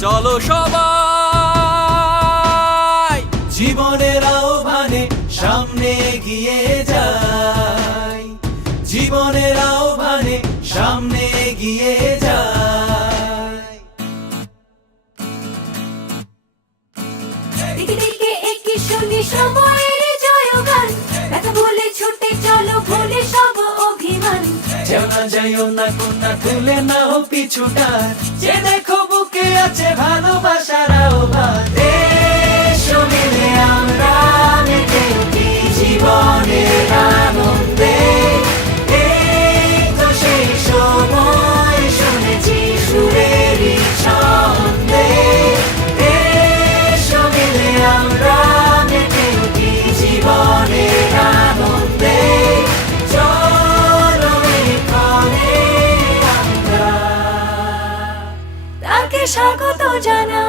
চলো সবাই জীবনের আহ্বানে সামনে এগিয়ে যাই, জীবনের আহ্বানে সামনে এগিয়ে যাই। দিকে দিকে এগিয়ে শুনি সময়ের জয়গান, ব্যথা ভুলে ছুটে চলো ভুলে সব অভিমান। যেও না যাইও না কন্যা, তুলে নাও পিছুটার, যে দেখো বুকে আছে ভালোবাসার আহ্বান। এসো মিলে আমরা মেতে উঠি জীবনের আনন্দে, এই তো সেই সময় শুনেছি সুরেরই ছন্দে। এসো মিলে আমরা মেতে উঠি জীবনের আনন্দে, চলো এখানে আমরা তাকে স্বাগত জানাই।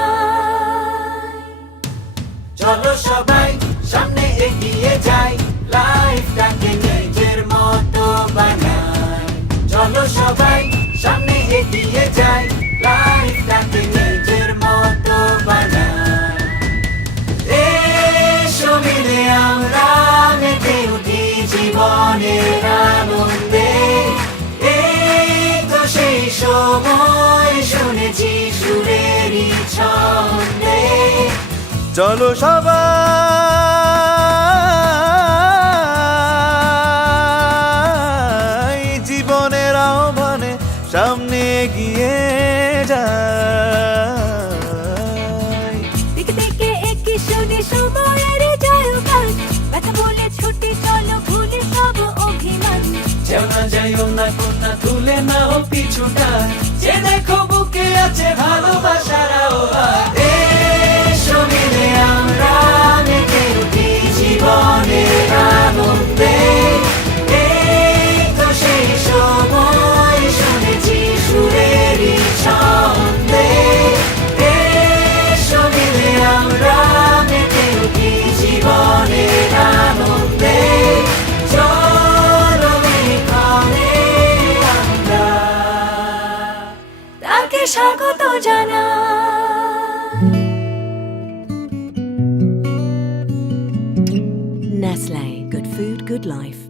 চলো সবাই সামনে এগিয়ে যাই, লাইফটাকে নিজের মতো বানাই। চলো সবাই সামনে এগিয়ে যাই, লাইফটাকে নিজের মতো বানাই। এসো মিলে আমরা মেতে উঠি জীবনের আনন্দে, এই তো সেই সময় শুনেছি সুরেরই ছন্দে। চলো সবাই জীবনের আহ্বানে সামনে এগিয়ে যাই। দিকে দিকে এগিয়ে শুনি সময়ের জয়গান, ব্যথা ভুলে ছুটে চলো ভুলে সব অভিমান। যেও না যাইও না কন্যা, তুলে নাও পিছুটা, যে দেখো বুকে আছে ভালোবাসার আহ্বান। এসো মিলে আমরা মেতে উঠি জীবনের আনন্দে, এই তো সেই সময় শুনেছি সুরেরই ছন্দে। এসো মিলে আমরা মেতে উঠি জীবনের আনন্দে, চলো এখানে আমরা তাকে স্বাগত জানাই। Nestle, good food, good life.